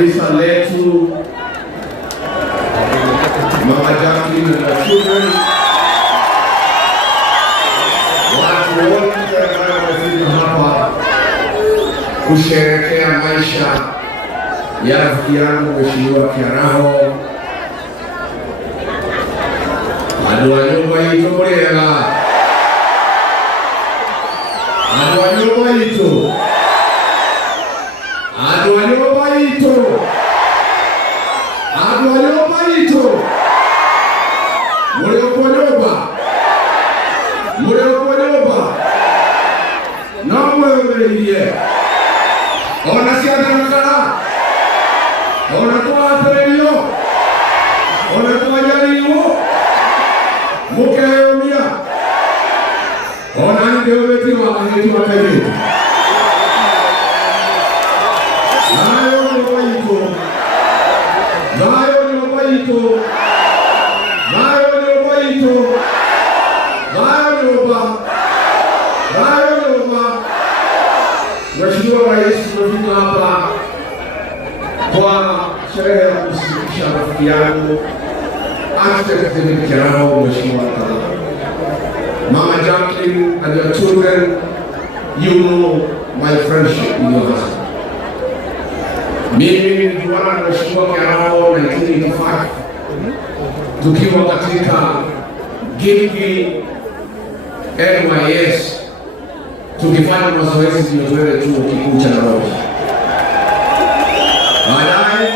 kanisa letu, Mama Jacqueline and the children, watu wote wanaofika hapa kusherehekea maisha ya rafiki yangu Mheshimiwa Kiaraho. Andũ a nyũmba itũ mũrĩega, andũ a nyũmba itũ, andũ a nyũmba itũ, andũ a nyũmba itũ, mũrĩ o kwa nyũmba, mũrĩ o kwa nyũmba, no mwĩyũmĩrĩirie, ona ciathana, ona twathĩrĩrio, ona twajarirwo, mukeyumia, ona ndio wetu wa mahali wa kayetu. Nayo ni waito, nayo ni waito, nayo ni waito, nayo ni waito, nayo ni waito. Mheshimiwa Rais, tunafika hapa kwa sherehe ya kushirikisha rafiki yangu Architect Kiaraho, Mheshimiwa Mama Jacqueline and your children. You know my friendship with your husband. Mimi nilijuana na Mheshimiwa Kiaraho 1985 tukiwa katika Gilgil NYS tukifanya mazoezi ndio twende chuo kikuu cha Nairobi. Baadaye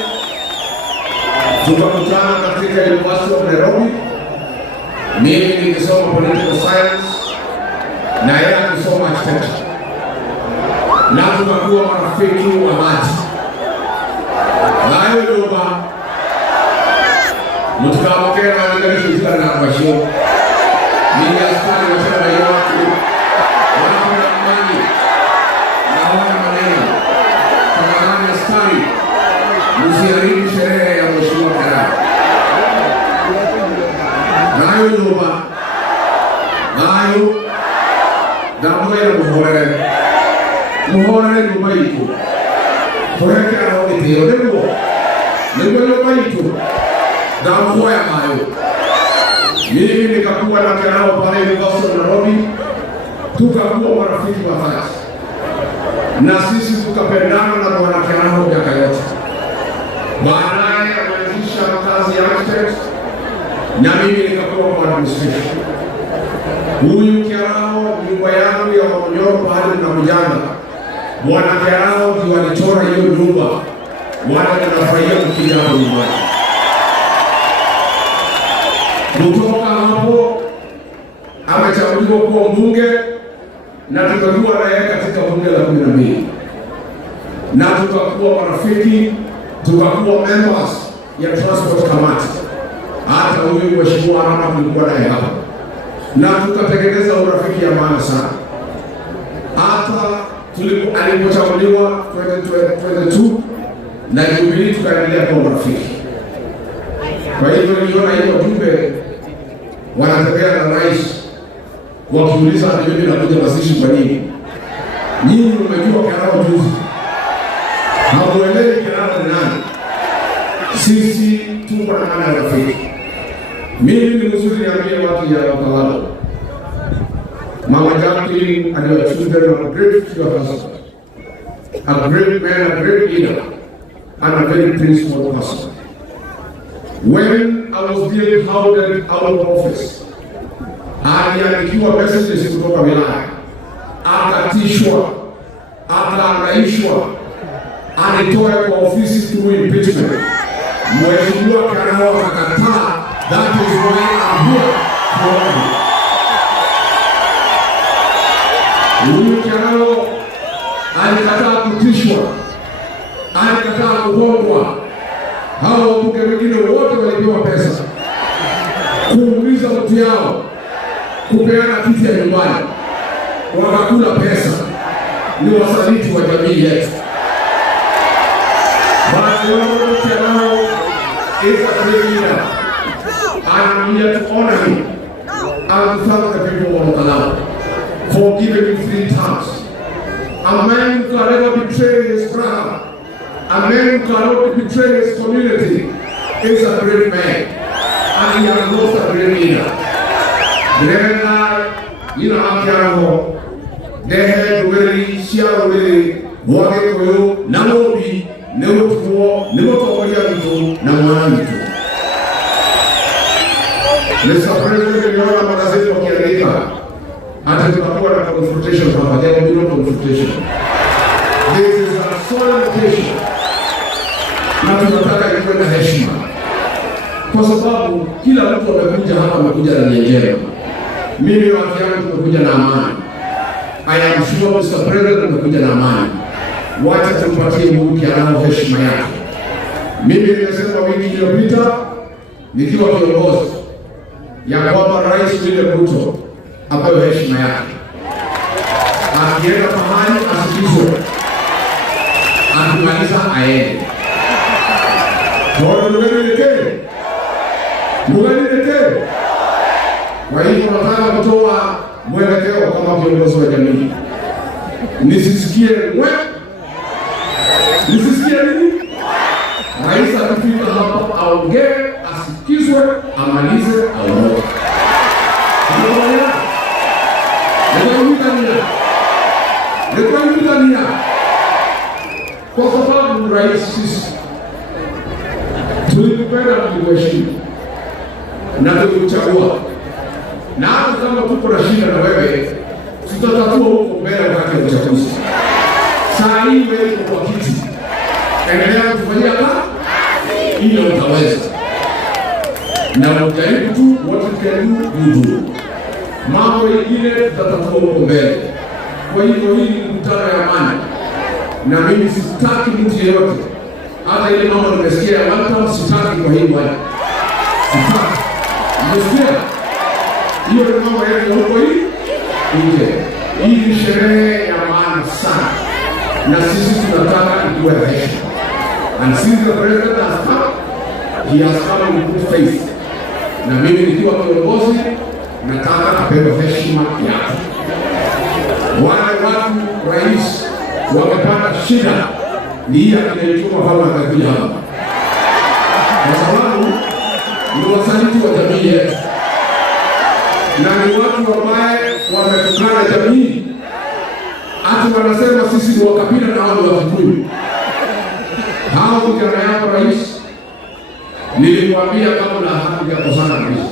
tukakutana katika University of Nairobi. Mimi nilisoma political science na yeye alisoma architecture, na tukakuwa marafiki wa maji. Nayo ndoba mtukawakera ngalishika na kwashio mimi askari wa chama ya watu wana amani na wana maneno kama askari msiharibu sherehe ya Mheshimiwa Kiaraho. Nayo ndoba nayo damu ya muhorere ndoba iko kureke aho itero nebo ndoba iko damu ya mayo. Mimi nikakuwa na Kiaraho pale University of Nairobi, tukakuwa marafiki wa dhati, na sisi tukapendana na Bwana Kiaraho miaka yote. Baadaye ameanzisha kazi ya architect na mimi nikakuwa kwa administration. Huyu Kiaraho nyumba yangu ya Monyoro pale na Mjanga, Bwana Kiaraho ndio alichora hiyo nyumba, wale wanafurahia kukija hapo nyumbani. Kutoka hapo amechaguliwa kuwa mbunge na tukakuwa na yeye katika bunge la 12 na tukakuwa marafiki, tukakuwa members ya transport committee. Hata huyu Mheshimiwa hapa kulikuwa naye hapa, na tukatengeneza urafiki ya maana sana. Hata alipochaguliwa 2022 na Jubilee tukaendelea kuwa marafiki. Kwa hivyo niliona hiyo jumbe wanatembea na rais wakiuliza mimi nakuja mazishi kwa nini? Nyinyi mmejua Kiaraho juzi, hamuelewi Kiaraho ni nani? Sisi tuko na maana ya rafiki. Mimi ni mzuri niambie watu ya utawala, Mama Jacqueline and your children are great to your husband, a great man, a great leader, and a very principled person. When I was being hounded out of office, aliandikiwa messages kutoka wilaya, akatishwa, akaangaishwa, alitoa kwa ofisi through impeachment. Mheshimiwa Kiaraho akakataa. That is why I'm here for you. Huyu Kiaraho alikataa kutishwa, alikataa kuhongwa. Hao wabunge wengine wote walipewa pesa kuumiza mtu yao, kupeana kiti ya nyumbani, wakakula pesa. Ni wasaliti wa jamii yetu. Bwana Kiaraho is a great leader. I'm here to honor him and to thank the people of Malawi for giving him 3 terms. A man who can never betray his brother A man who cannot betray his community is a great man, and he has lost a great leader. Ina hakiano dehe duweli shiaruli wage koyo namobi nemotuo nemotokolia mtu na mwana mtu. Mr. President, nimeona magazeti wakiandika hata tutakuwa na confrontation hapa. There will be no confrontation. This is a solemn occasion. Na tunataka iwe na heshima, kwa sababu kila mtu amekuja hapa, amekuja na nia njema. Mimi na watu yangu tumekuja na amani. I am sure Mr. President amekuja na amani. Wacha tumpatie mbunge anao heshima yake. Mimi nimesema wiki iliyopita nikiwa kiongozi ya kwamba Rais William Ruto apewe heshima yake. Akienda mahali asikizwe, akimaliza aende. Mugani. Kwa hivyo nataka kutoa mwelekeo kama viongozi wa jamii. Nisisikie nini? Rais akifika hapa aongee, asikizwe, amalize, aondoke. Ndio kwa sababu rais sisi tulikupenda na kuheshimu na tulikuchagua, na hata kama tuko na shida na wewe tutatatua huko mbele wakati wa uchaguzi. Saa hii wewe kwa kiti, endelea kufanyia kazi ile utaweza, na ujaribu tu what you can do. Mambo mengine tutatatua huko mbele. Kwa hivyo hii ni mkutano ya amani, na mimi sitaki mtu yeyote, hata ile mambo nimesikia ya watu sitaki. Kwa hivyo sitaki, nimesikia hiyo ni mambo yetu huko nje. Hii ni sherehe ya maana sana, na sisi tunataka iwe heshima. And since the president has come, he has come in good faith. Na mimi nikiwa kiongozi nataka apewe heshima yake. Wale watu rais wamepata shida ni hii akinaituma hawa akakuja hapa, kwa sababu ni wasaliti wa jamii yetu, na ni watu ambaye wametukana jamii. Hata wanasema sisi ni wakabila na wao ni Wakikuyu. Hao vijana yako rais, nilikwambia kama na haki ya kusana rais.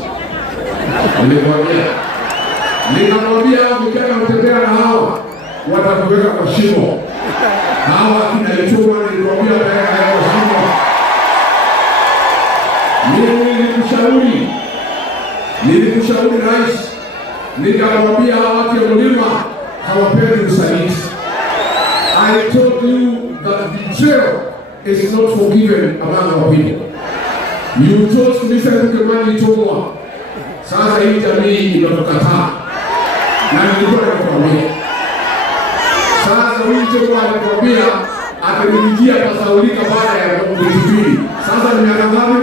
Nikamwambia hao vijana mtembea na hawa watakuweka kwa shimo. Hawa kinaituma nilikwambia watakuweka kwa shimo. Nilikushauri rais, nikamwambia hawa watu ya mlima hawapendi usaliti. I told you that betrayal is not forgiven among our people. You chose to listen to the man you told. Sasa hii jamii inatukataa, na nilikuwa nakwambia. Sasa huyu mtu alikwambia atanilijia pasaulika baada ya kuhubiri. Sasa ni miaka ngapi?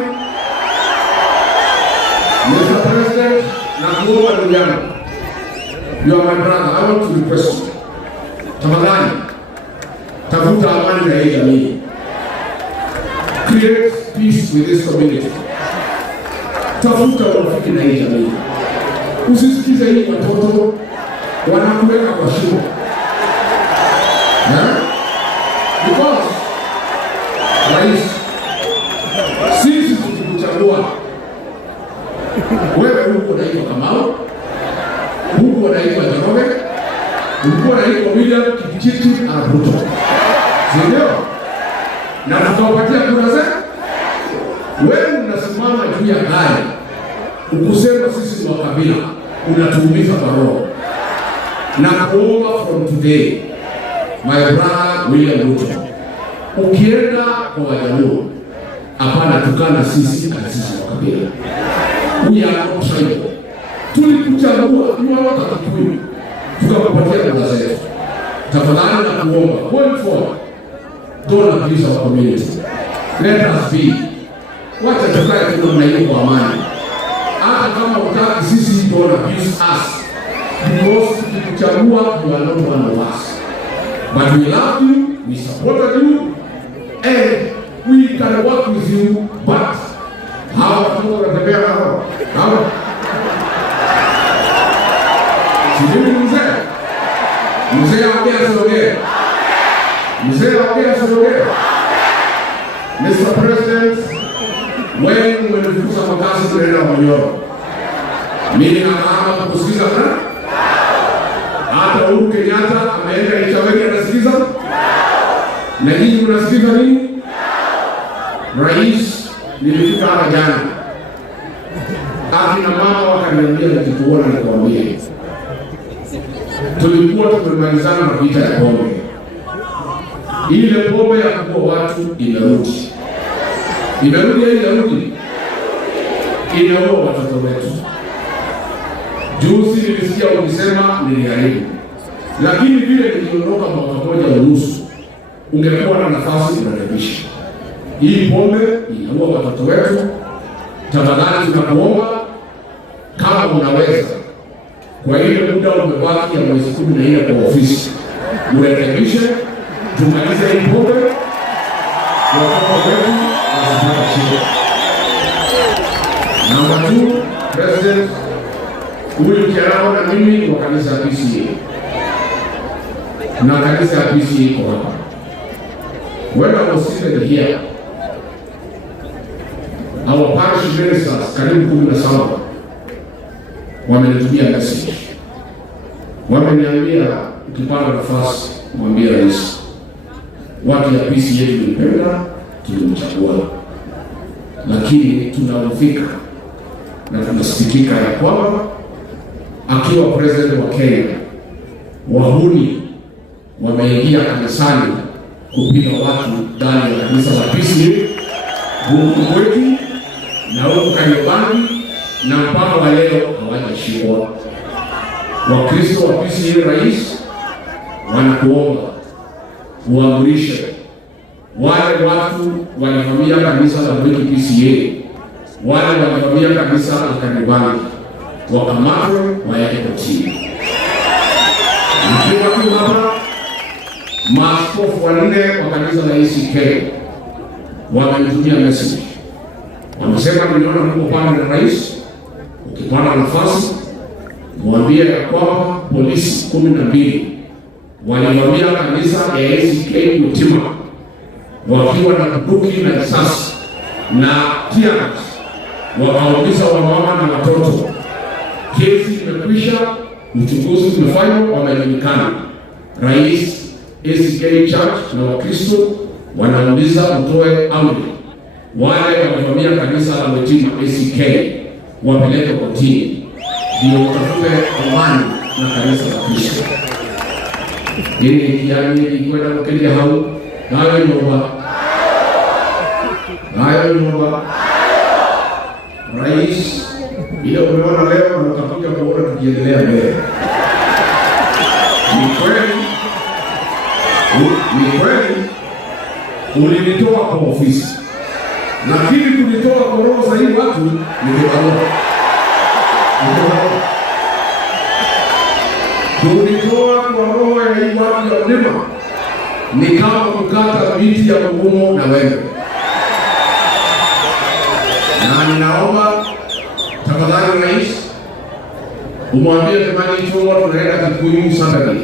Mr. President, na kuomba ndugu yangu, you are my brother, I want to request you. Tafadhali, tafuta amani na hii jamii. Create peace with this community. Tafuta urafiki na hii jamii. Usisikize hii watoto wanakuweka kwa shimo. Because rais, sisi tukikuchagua wewe, huko unaitwa Kamau, huko unaitwa Njoroge, huko unaitwa William Kipchirchir Ruto, ndio? Na tukawapatia kura zetu. Wewe unasimama juu ya gari ukusema sisi ni wakabila, unatuumiza kwa roho. Na kuomba from today, my brother William Ruto, ukienda kwa Wajaluo, hapana tukana sisi kama sisi wakabila. We are not tribal. Tulikuchagua, ni watu wa Kikuyu, tukakupatia kura zetu. Tafadhali na kuomba, going forward, don't abuse our community. Let us be. Wacha tukae tu na hiyo kwa amani. Hata kama utaki sisi, don't abuse us. Because tukikuchagua, you are not one of us. But we love you, we supported you, and we can work with you, but hawa watu wanatembea hawa sijui mzee aongea Mr. President, wewe umenifukuza kwa kazi tunaenda Monyoro. Mimi nafahamu kusikiza sana. Hata Uhuru Kenyatta ameenda Ichaweni anasikiza. Na nyinyi mnasikiza nini? Rais nilifika hapa jana. Akina mama wakaniambia nikituona nikwambie. Tulikuwa tumemalizana na vita ya pombe. Ile pombe ya kuua watu imerudi. Inaua watoto wetu. Juzi nilisikia ukisema niliharibu. Lakini vile niliondoka mwaka moja unusu, ungekuwa na nafasi kurekebisha. Hii pombe inaua watoto wetu. Tafadhali tunakuomba kama unaweza, kwa ile muda umebaki ya mwezi 14 kwa ofisi, urekebishe, tumalize hii pombe kwa watoto wetu wasipate shida. Namba 2, President, huyu kijana na mimi wa kanisa la PCA. Na kanisa la PCA iko hapa. When I was seated here, our parish ministers karibu 17 wamenitumia message. Wameniambia ukipata nafasi mwambie rais, watu ya PCA tulipenda, tulimchagua, lakini tunaudhika na tunasikitika ya kwamba akiwa president wa Kenya, wahuni wameingia kanisani kupiga watu ndani ya kanisa la PCA huku kwetu na huku Kariobangi, na mpaka wa leo hawajashikwa. Wakristo wa PCA, rais, wanakuomba uamrishe wale watu walivamia kanisa la PCA, wale walivamia kanisa la Kariobangi, wakamatwe waende kotini. Nikiwa hapa, maaskofu 4 wa kanisa la ACK wamenitumia message. Wamesema niliona mko pale na rais, ukipata nafasi mwambie ya kwamba polisi 12 walivamia kanisa ya ACK Mutima wakiwa na bunduki na risasi na tear, wakaumiza wamama na watoto. Kesi imekwisha, uchunguzi umefanywa, wamejulikana. Rais, ACK Church na Wakristo wanauliza mtoe amri wale walivamia kanisa la Mutima ACK wapeleke kotini, ndio utafute amani na kanisa la Kristo. Yeye kiani kwenda kukelia hao nayo nyumba. Rais, ile umeona leo na utakuja kuona tukiendelea mbele. Ni kweli ulinitoa kwa ofisi, lakini kunitoa kwa roho za hii watu kunitoa kwa roho ya hii watu ya mlima ni kama kukata miti ya kugumu na wewe. Na ninaomba tafadhali rais, umwambie Kimani Ichung'wah tunaenda Kikuyu Saturday.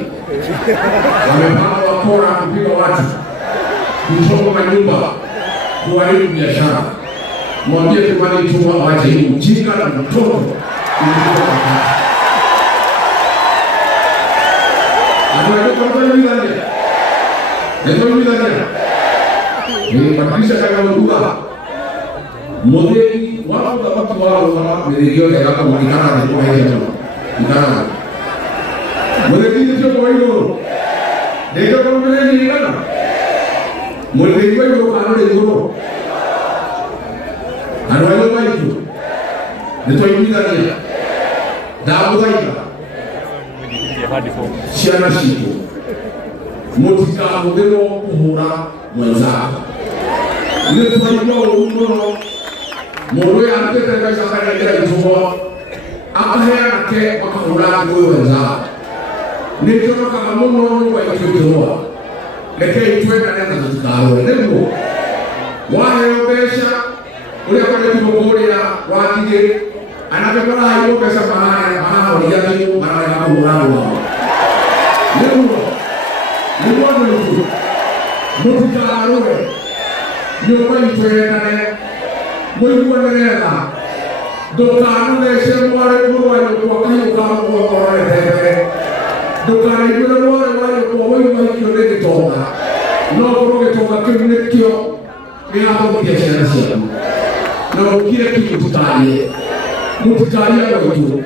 Wamepanga wakora kupiga watu, kuchoma manyumba, kuharibu biashara. Mwambie Kimani Ichung'wah waache hii ujinga na mtoto. Bakisha kama uduga modeli watu kama wao nilio ya kama mlikana na kwa hiyo ndana modeli ndio kwa hiyo ndio kama modeli ni kana modeli kwa hiyo kana ndio anaelewa hiyo ndio imidania dawa zaidi siana shiko motika modelo kuhura mwenzako ile tunajua uko moro ya ante kwa safari ya Ichung'wah akahea ke wakahura kwa wenzako ndio kama muno kwa Ichung'wah leke itwenda nenda tukao ndio waheobesha ule kwenda kubogoria watige anapekora hiyo pesa mahali waliyaji mara ya mwanangu wao ni mtu mutikaruwe nyumba itwendane mwiguanirega ndukanulece mware murwanyukwa kayuka mugokorere ndukanaigure mware wanyukwa waimaikio nĩ gĩtonga no korwo gĩtonga kĩu nĩkĩo gĩgathomothia ciana ciaku na ũkire kitu tutarie mũtikaria gwitũ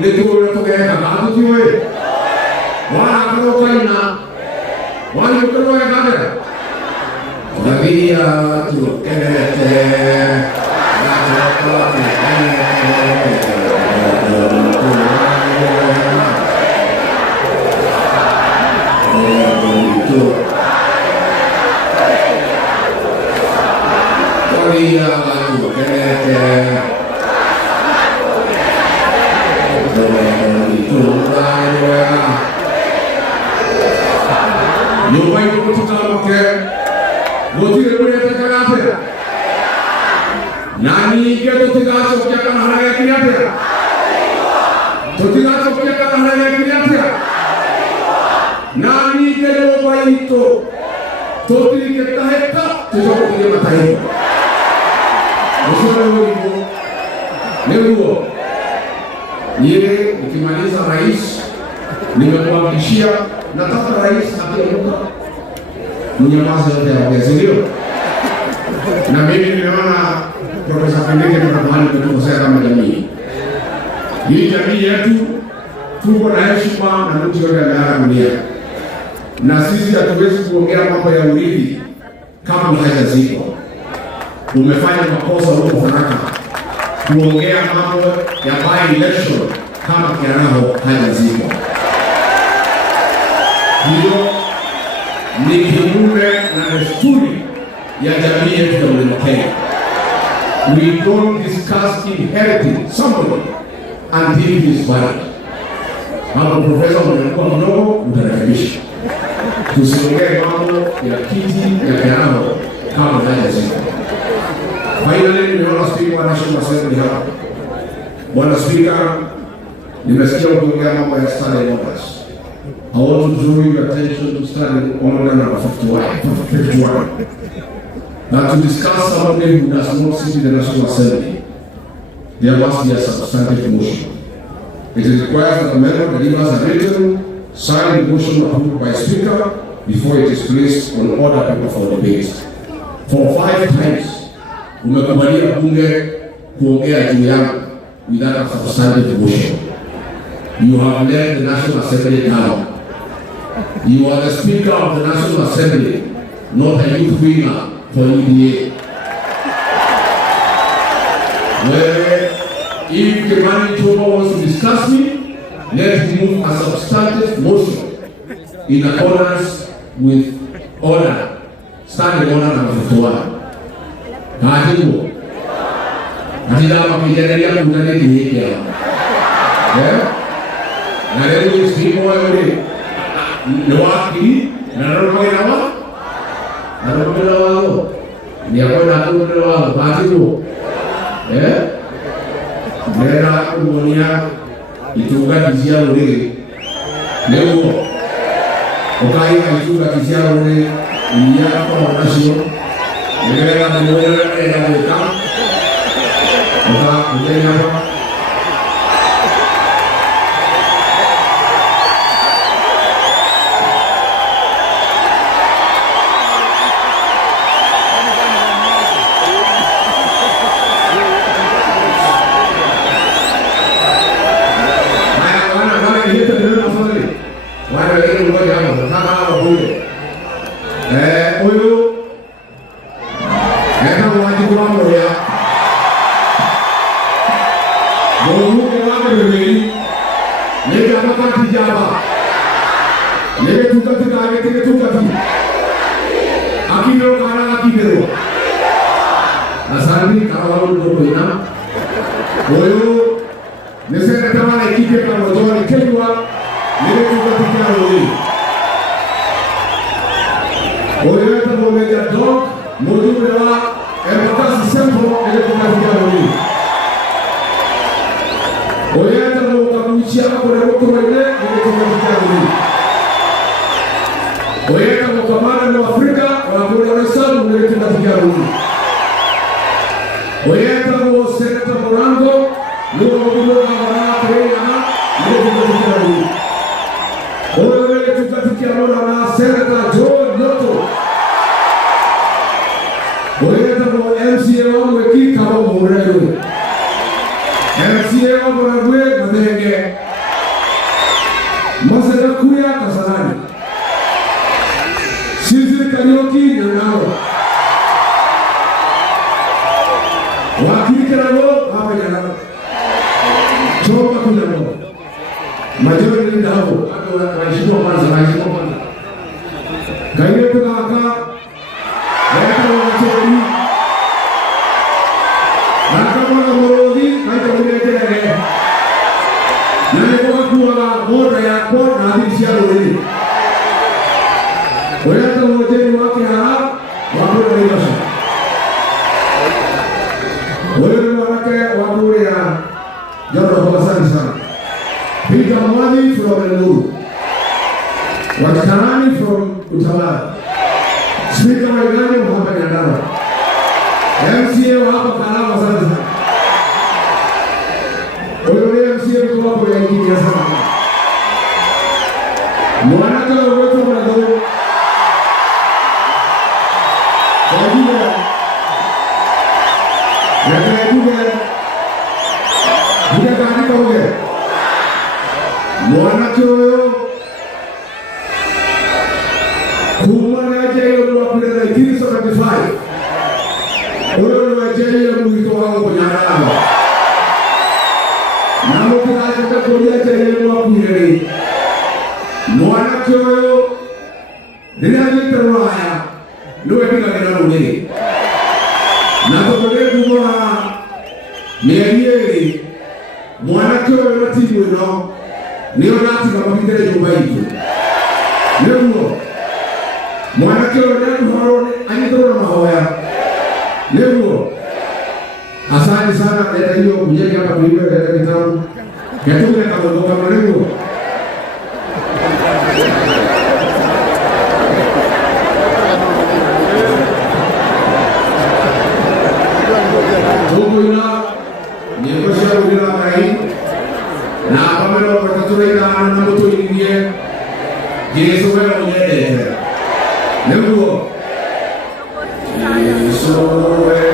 nĩtuũrĩa tũgekaga tũtiũĩ warakarwo kaina wanyũkĩrwo wekagĩra Maria tukenete Gotire kule tekagate. Nani ke totigacho kya kana hara kiya pya. Totigacho kya kana hara kiya pya. Nani ke lo baito. Totiri ke taheta tujo kile matai. Usoro hivyo. Leo yeye nikimaliza rais nimekuhakikishia nataka rais akiinuka mnyamaza yote ya wazee ndio. Na mimi nimeona Profesa Kindiki tunamwani tunakosea kama jamii. Hii jamii yetu tuko na heshima na mtu yote anayeana dunia. Na sisi hatuwezi kuongea mambo ya urithi kama hajazikwa. Umefanya makosa huko haraka. Kuongea mambo ya by election kama kiaraho hajazikwa. Hiyo ni kinyume na desturi ya jamii yetu ya Mlima Kenya. We don't discuss inheriting somebody until he is buried. Hapo profesa mlikuwa mdogo utarekebisha. Tusiongee mambo ya kiti ya kiaraho kama hajazikwa. Finally, nimeona Spika wa National Assembly hapa. Bwana Spika, nimesikia ukiongea mambo ya standing orders. I want to draw your attention to standing order number 51. That to discuss somebody who does not sit in the National Assembly, there must be a substantive motion. It is required that the member delivers a written, signed motion approved by Speaker before it is placed on order paper for debate. For 5 times, umekubalia bunge kuongea juu yangu without a substantive motion. You have let the National Assembly down. You are the Speaker of the National Assembly, not a youth winger for UDA. Where if Kimani Ichung'wah wants to discuss me, let him move a substantive motion in accordance with order, standing order number 51. Hatibu. Hatila makijaria kutane hiki hapa. Na leo ni siku wewe ni wapi na roho inawa na roho inawa ni hapo na roho inawa hatibu. Nera kumonia itunga kizia ule leo ukai itunga kizia ule ni hapo na sio nera kumonia na kuka kujenga hapa Asante kalau dulu ina. Oyo nesere kama ekipe kama watoa kelwa nile tukapikia lori. Oyo hata mmoja dog mmoja wa Embakasi Central elekutafika mwini. Oyeta na ukamuchia kwa roto wende elekutafika mwini. Oyeta na ukamana na Afrika wanakuja resamu elekutafika mwini. Oyeta na Seneta Morango ndio mkudoga wanawake yana elekutafika mwini. Oyeta tukatikia mwana na Seneta Joe Noto. Oyeta na MCA wangu wekika wa Murelu. MCA wa Muragwe na Menge. Masaka kuya Kasarani. Sisi Karioki na nao. Wakili Karamo hapa jana. Chomba kuna nao. Majori ni ndao. Hapo wanashikwa kwanza. Kaile tukaka. Weka wanachori. Nakamana morodi kaita kuletea. Nani kwa kuwa bora ya kwa na adisia lori. Oyata moteni wake haa wako na ibasha. Oyata wake wako ya jaro kwa sana. Peter Mwadi from Eluru. Watakarani from Utawala. Speaker wa Uganda Muhammad Nyandaro. MCA wa hapa Kalama sana. Oyo MCA kwa hapo ya ingia sana. Mwanaka wetu mwanado. Wajua. Yakajua. Bila kaandika wewe. Mwanaka wewe kumana jayo wa kuleta 1975. Oyo wa jayo mwito wangu nyarama. Namo kikaza kuja jayo wa kuleta. Mwana koyo ninaje tarwaya ndio epika kana nule. Na tokole kuma meyeli mwana koyo ratibu no. Niyo nati kama kitele nyumba hiyo. Ndio mwanake wanadu harone anidoro na mahoya. Leo asante sana leta hiyo kujenga hapa kuliwe leta kitabu. Ketume kama ndoka malengo. Mungu ina nyekosha udira mai na pamelo patatura na moto ingie. Yesu wewe mwenyewe. Lembro. Yesu wewe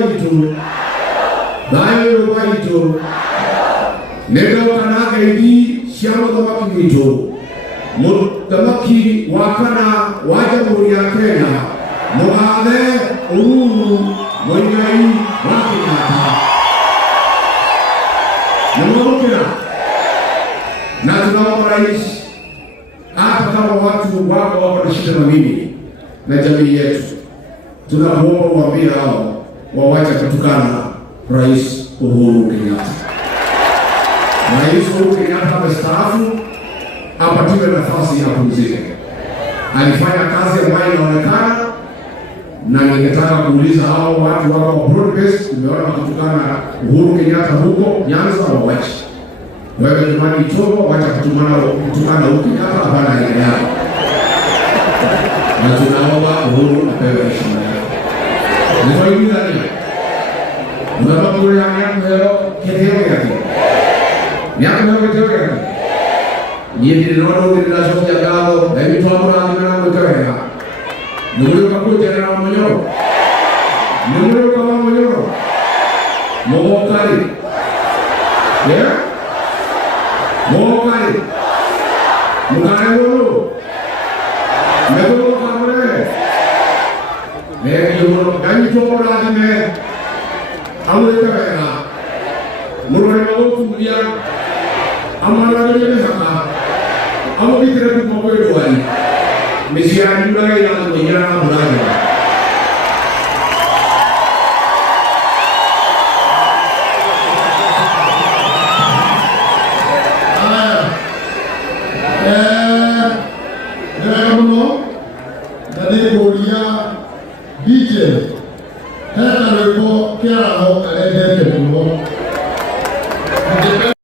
waitu bayo waitu nendo kana gaidi shamo thamaki witu muthamaki wakana wa Jamhuri ya Kenya Mũgathe Uhuru Muigai wa Kenyatta. Nimemwona na tunaomba rais, hata kama watu wako na shida na mimi na jamii yetu, tunaomba waambie hao wawache kutukana Rais Uhuru Kenyatta. Rais Uhuru Kenyatta amestaafu, apatiwe nafasi ya kupumzika. Alifanya kazi ambayo inaonekana, na ningetaka kuuliza hao watu wako kwa broadcast, tumeona kutukana Uhuru Kenyatta huko Nyanza, wawache. Wewe jamani, Itobo, wacha kutukana Uhuru Kenyatta, hapana ile yao. Na tunaomba Uhuru apewe heshima yake. Nitoibiza nini? Unataka kule yangu leo kitendo yake. Yangu leo kitendo yake. Ni ndio ndio ninashoja galo, na mtu ambaye anamweka. Ndio kakuja na manyoro. Ndio kama manyoro. Mogokari. Yeah? Mogokari. Mukanayo. Ndio kama wewe. Ndio gani chokora dime. Amuleta wena. Murone magokumbia. Amana ndio haka. Amo bitira kwa kweli. Mesiani ndio yana mwenye na mradi.